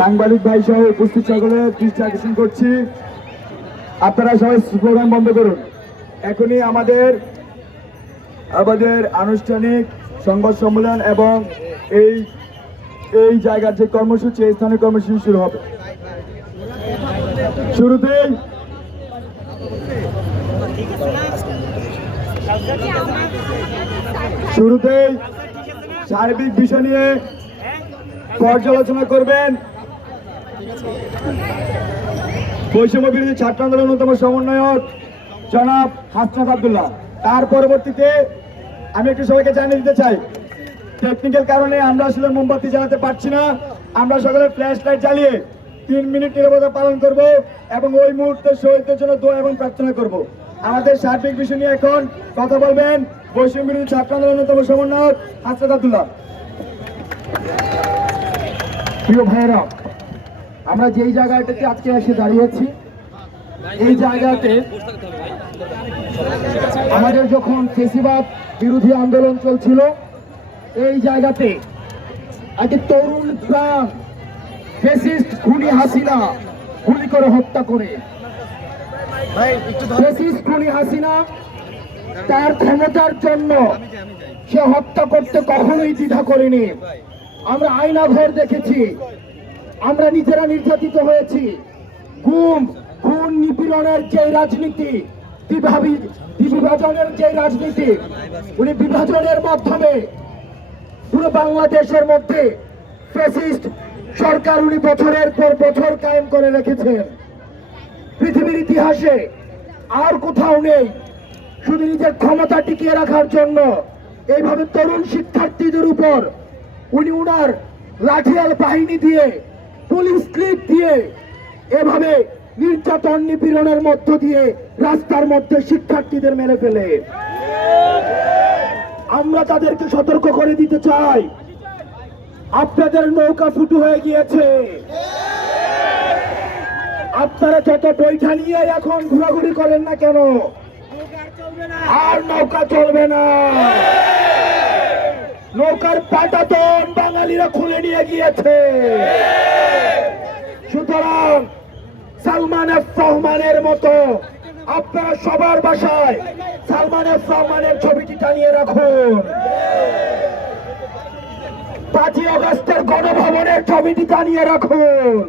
সাংবাদিক ভাই সহ উপস্থিত সকলে দৃষ্টি আকর্ষণ করছি, আপনারা সবাই স্লোগান বন্ধ করুন। এখনই আমাদের আনুষ্ঠানিক সংবাদ সম্মেলন এবং এই জায়গার যে কর্মসূচি, এই স্থানীয় কর্মসূচি শুরু হবে। শুরুতেই সার্বিক বিষয় নিয়ে পর্যালোচনা করবেন বৈষম্য বিরোধী ছাত্র আন্দোলন অন্যতম সমন্বয়ক জনাব হাসনাত আব্দুল্লাহ। তার পরবর্তীতে আমি একটু সবাইকে জানিয়ে দিতে চাই, টেকনিক্যাল কারণে আমরা আসলে মোমবাতি জ্বালাতে পারছি না। আমরা সকলে ফ্ল্যাশ লাইট জ্বালিয়ে 3 মিনিট নীরবতা পালন করব এবং ওই মুহূর্তে শহীদদের জন্য দোয়া এবং প্রার্থনা করব। আমাদের সার্বিক বিষয় নিয়ে এখন কথা বলবেন বৈষম্য বিরোধী ছাত্র আন্দোলন অন্যতম সমন্বয়ক হাসনাত আব্দুল্লাহ। প্রিয় ভাইয়েরা, আমরা যেই জায়গাটাতে আজকে এসে দাঁড়িয়েছি, এই জায়গাতে আমাদের যখন ফেসিবাদ বিরোধী আন্দোলন চলছিল, এই জায়গাতে একটি তরুণ প্রাণ ফ্যাসিস্ট খুনি হাসিনা গুলি করে হত্যা করে। ফ্যাসিস্ট খুনি হাসিনা তার ক্ষমতার জন্য সে হত্যা করতে কখনোই দ্বিধা করেনি। আমরা আয়নাঘর দেখেছি, আমরা নিজেরা নির্যাতিত হয়েছি। খুন নিপীড়নের যে রাজনীতি, বিভাজনের যে রাজনীতি, উনি বিভাজনের মাধ্যমে পুরো বাংলাদেশের মধ্যে ফ্যাসিস্ট সরকার উনি বছরের পর বছর কায়েম করে রেখেছেন। পৃথিবীর ইতিহাসে আর কোথাও নেই। শুধু নিজের ক্ষমতা টিকিয়ে রাখার জন্য এইভাবে তরুণ শিক্ষার্থীদের উপর উনি উনার লাঠিয়াল বাহিনী দিয়ে, পুলিশ ক্লিপ দিয়ে এভাবে নির্যাতন নিপীড়নের মধ্য দিয়ে রাস্তার মধ্যে শিক্ষার্থীদের মেরে ফেলে। আমরা তাদেরকে সতর্ক করে দিতে চাই, আপনাদের নৌকা ফুটো হয়ে গিয়েছে। আপনারা যত বৈঠা নিয়ে এখন ঘোরাঘুরি করেন না কেন, আর নৌকা চলবে না। নৌকার পাটাতন বাঙালিরা খুলে নিয়ে গিয়েছে। সুতরাং সালমান এফ রহমানের মতো আপনারা সবার বাসায় সালমান এফ রহমানের ছবিটি টানিয়ে রাখুন। 5ই আগস্টের গণভবনের ছবিটি টানিয়ে রাখুন।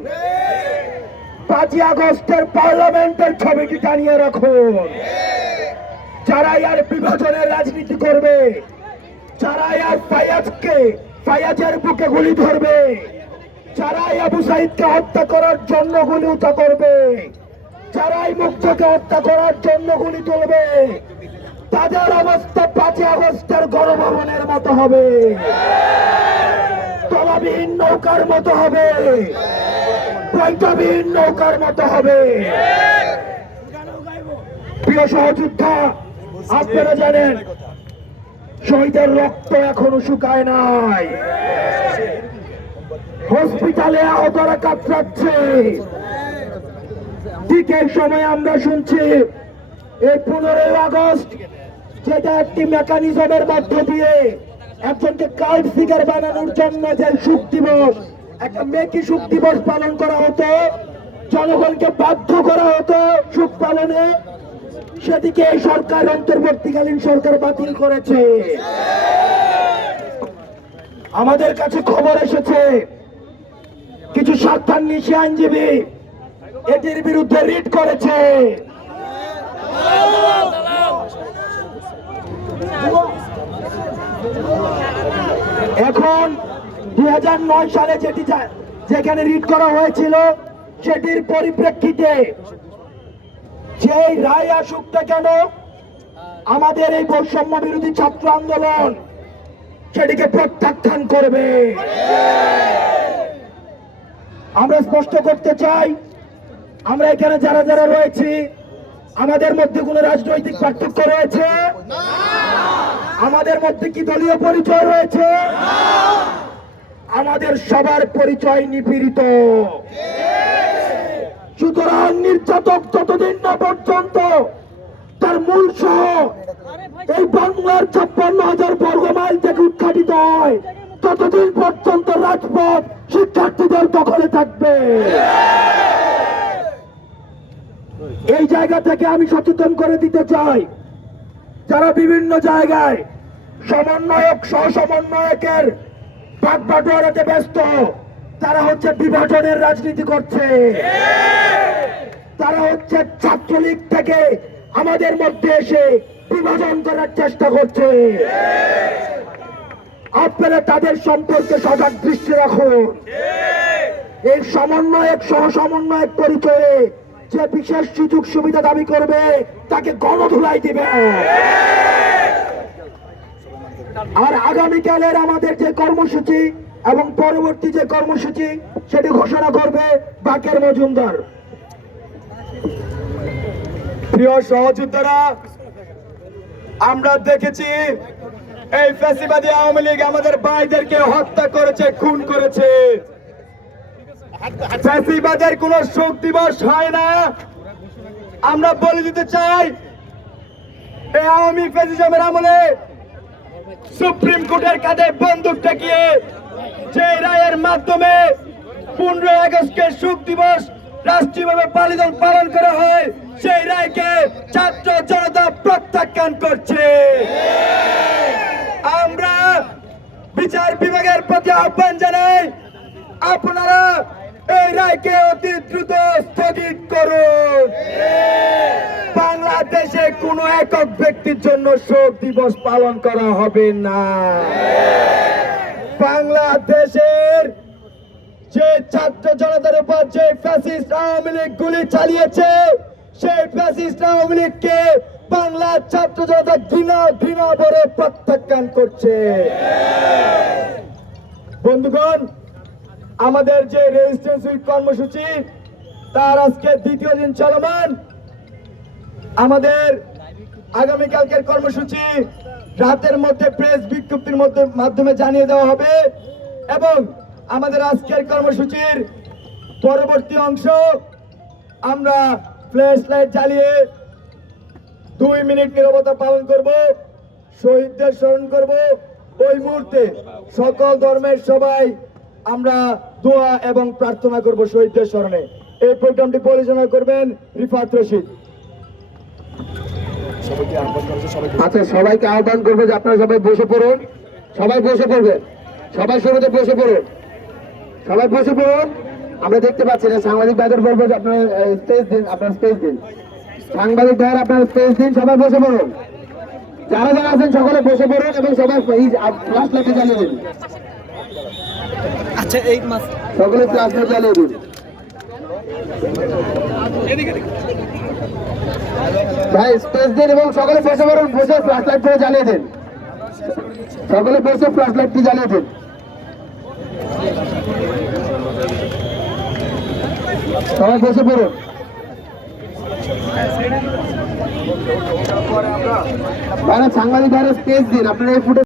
5ই আগস্টের পার্লামেন্টের ছবিটি টানিয়ে রাখুন। যারাই আর বিভাজনের রাজনীতি করবে, যারাই আর ফায়াজের বুকে গুলি ধরবে, যারাই আবু সাইদকে হত্যা করার জন্য গুলি উঠা করবে, যারাই মুগ্ধকে হত্যা করার জন্য গুলি তুলবে, তাদের অবস্থা 5ই আগস্টের গণভবনের মতো হবে, তলাবিহীন নৌকার মতো হবে, পয়টাবিহীন নৌকার মতো হবে। প্রিয় সহযোদ্ধা, আপনারা জানেন শহীদের রক্ত এখনো শুকায় নাই। হসপিটালে আহতরা কাতরাচ্ছে। ঠিক এই সময় আমরা শুনছি এই 15ই আগস্ট, যেটা একটি মেকানিজমের মধ্য দিয়ে একজনকে কাল্ট ফিগার বানানোর জন্য যে শোক দিবস, একটা মেকি শোক দিবস পালন করা হতো, জনগণকে বাধ্য করা হতো শোক পালনে, সেদিকে এই সরকার, অন্তর্বর্তীকালীন সরকার বাতিল করেছে। আমাদের কাছে খবর এসেছে কিছু স্বার্থান্বেষী আইনজীবী এটির বিরুদ্ধে রিট করেছে। এখন 2009 সালে যেখানে রিট করা হয়েছিল, সেটির পরিপ্রেক্ষিতে যে রায় আসুক না কেন, আমাদের এই বৈষম্য বিরোধী ছাত্র আন্দোলন সেটিকে প্রত্যাখ্যান করবে। আমরা স্পষ্ট করতে চাই, আমরা এখানে যারা যারা রয়েছি, আমাদের মধ্যে কোন রাজনৈতিক পার্থক্য রয়েছে? আমাদের মধ্যে কি দলীয় পরিচয় রয়েছে? আমাদের সবার পরিচয় নিপীড়িত। সুতরাং নির্যাতক যতদিন না পর্যন্ত তার মূল সহ এই বাংলার 56,000 বর্গ মাইল থেকে উৎখাটিত হয় ততদিন পর্যন্ত রাজপথ শিক্ষার্থীদের দখলে থাকবে। এই জায়গা থেকে আমি সচেতন করে দিতে চাই, যারা বিভিন্ন জায়গায় সমন্বয়ক সহ সমন্বয়কের বাগবাটোয়ারাতে ব্যস্ত, তারা হচ্ছে বিভাজনের রাজনীতি করছে। তারা হচ্ছে ছাত্রলীগ থেকে আমাদের মধ্যে এসে বিভাজন করার চেষ্টা করছে। আপনারা তাদের সম্পর্কে সজাগ দৃষ্টি রাখুন। এই সমন্বয়ক সহ সমন্বয়ক পরিচয়ে যে বিশেষ সুযোগ সুবিধা দাবি করবে তাকে গণধুলাই দিবে। আর আগামীকালের আমাদের যে কর্মসূচি এবং পরবর্তী যে কর্মসূচি সেটি ঘোষণা করবে বাকের মজুমদার। প্রিয় সহযোদ্ধারা, আমরা দেখেছি এই ফ্যাসিবাদী আওয়ামী লীগ আমাদের ভাইদেরকে হত্যা করেছে, খুন করেছে। ফ্যাসিবাদের কোন শোক দিবস হয় না। আমরা বলে দিতে চাই, এই আওয়ামী ফ্যাসিজমের আমলে সুপ্রিম কোর্টের কাঁধে বন্দুক ঠেকিয়ে যে রায়ের মাধ্যমে 15 আগস্টকে শোক দিবস রাষ্ট্রীয়ভাবে পালন করা হয়, সেই রায়কে ছাত্র জনতা প্রত্যাখ্যান করছে। আমরা বিচার বিভাগের প্রতি আহ্বান জানাই, আপনারা এই রায়কে অতি দ্রুত স্থগিত করুন। বাংলাদেশে কোনো একক ব্যক্তির জন্য শোক দিবস পালন করা হবে না। বাংলাদেশের যে ছাত্র জনতার উপর যে ফ্যাসিস্ট আওয়ামী লীগ গুলি চালিয়েছে, সেই ফ্যাসিস্ট আওয়ামী লীগকে বাংলার ছাত্র জনতা ঘৃণা ভরে প্রত্যাখ্যান করছে। বন্ধুগণ, আমাদের যে রেজিস্ট্যান্স উইক কর্মসূচি তার আজকে দ্বিতীয় দিন চলমান। আমাদের আগামীকালকের কর্মসূচি রাতের মধ্যে প্রেস বিজ্ঞপ্তির মাধ্যমে জানিয়ে দেওয়া হবে এবং আমাদের আজকের কর্মসূচির পরবর্তী অংশ আমরা ফ্ল্যাশ লাইট জ্বালিয়ে 2 মিনিট নীরবতা পালন করব, শহীদদের স্মরণ করব। ওই মুহূর্তে সকল ধর্মের সবাই আমরা দোয়া এবং প্রার্থনা করব শহীদদের স্মরণে। এই প্রোগ্রামটি পরিচালনা করবেন রিফাত রশিদ। আচ্ছা, সবাইকে আহ্বান করবো যে আপনারা সবাই বসে পড়ুন। সবাই বসে পড়বেন, সবাই শুরুতে বসে পড়ুন, সবাই বসে পড়ুন। আমরা দেখতে পাচ্ছি না, সাংবাদিক ভাইদের বলবো যে আপনার স্পেস দিন, আপনার স্পেস দিন। সাংবাদিক ভাইয়ের আপনার স্পেস দিন, সবাই বসে পড়ুন। যারা যারা আছেন সকলে বসে পড়ুন এবং সবাই ফ্ল্যাশ লাইটে জ্বালিয়ে দিন। আচ্ছা, এই মাস সকলে ফ্ল্যাশ লাইট জ্বালিয়ে দিন। ভাই স্পেস দিন এবং সকলে বসে পড়ুন, বসে ফ্ল্যাশ লাইট করে জ্বালিয়ে দিন। সকলে বসে ফ্ল্যাশ লাইটটি জ্বালিয়ে দিন। সবাই বসে পড়ুন। সাংবাদিক ভাইয়ের স্পেস দিন, আপনারা এই ফুটে